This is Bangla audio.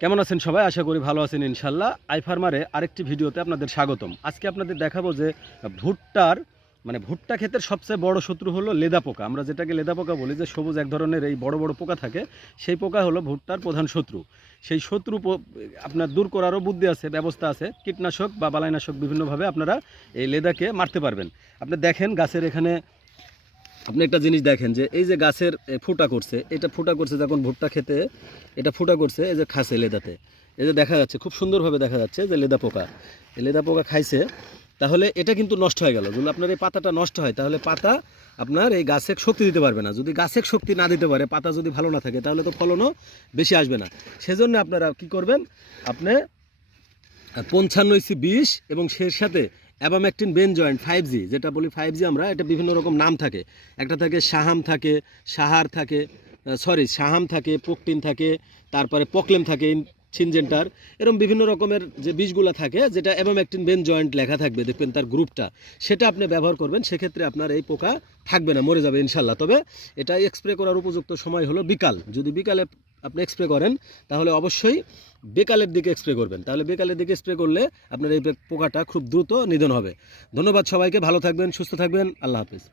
কেমন আছেন সবাই? আশা করি ভালো আছেন ইনশাল্লাহ। আই ফার্মারে আরেকটি ভিডিওতে আপনাদের স্বাগতম। আজকে আপনাদের দেখাবো যে ভুট্টার ভুট্টা ক্ষেতের সবচেয়ে বড় শত্রু হলো লেদা পোকা। আমরা যেটাকে লেদা পোকা বলি, যে সবুজ এক ধরনের এই বড় বড় পোকা থাকে, সেই পোকা হলো ভুট্টার প্রধান শত্রু। সেই শত্রু আপনার দূর করারও বুদ্ধি আছে, ব্যবস্থা আছে। কীটনাশক বা বালাইনাশক বিভিন্নভাবে আপনারা এই লেদাকে মারতে পারবেন। আপনি দেখেন গাছের এখানে, আপনি একটা জিনিস দেখেন যে এই যে গাছের ফুটা করছে, এটা ফুটা করছে যখন ভুট্টা খেতে, এটা ফুটা করছে এই যে খাসে লেদাতে, এই যে দেখা যাচ্ছে খুব সুন্দরভাবে দেখা যাচ্ছে যে লেদা পোকা, এই লেদা পোকা খাইছে। তাহলে এটা কিন্তু নষ্ট হয়ে গেল। যদি আপনার এই পাতাটা নষ্ট হয়, তাহলে পাতা আপনার এই গাছে শক্তি দিতে পারবে না। যদি গাছে শক্তি না দিতে পারে, পাতা যদি ভালো না থাকে, তাহলে তো ফলনও বেশি আসবে না। সেজন্য আপনারা কি করবেন, আপনি 55-20 এবং সেই সাথে অ্যাবামেকটিন বেনজয়েন্ট 5G, যেটা বলি 5G আমরা, এটা বিভিন্ন রকম নাম থাকে। একটা থাকে সাহাম থাকে, সাহার থাকে, সাহাম থাকে, প্রোকটিন থাকে, তারপরে পকলেম থাকে, সিনজেন্টার, এরকম বিভিন্ন রকমের যে বীজগুলো থাকে, যেটা অ্যাবামেকটিন বেনজয়েন্ট লেখা থাকবে, দেখবেন তার গ্রুপটা, সেটা আপনি ব্যবহার করবেন। সেক্ষেত্রে আপনার এই পোকা থাকবে না, মরে যাবে ইনশাল্লাহ। তবে এটা স্প্রে করার উপযুক্ত সময় হলো বিকাল। যদি বিকালে আপনি স্প্রে করেন, তাহলে অবশ্যই বেকালের দিকে স্প্রে করবেন। তাহলে বেকালের দিকে স্প্রে করলে আপনার এই পোকাটা খুব দ্রুত নিধন হবে। ধন্যবাদ সবাইকে, ভালো থাকবেন, সুস্থ থাকবেন, আল্লাহ হাফিজ।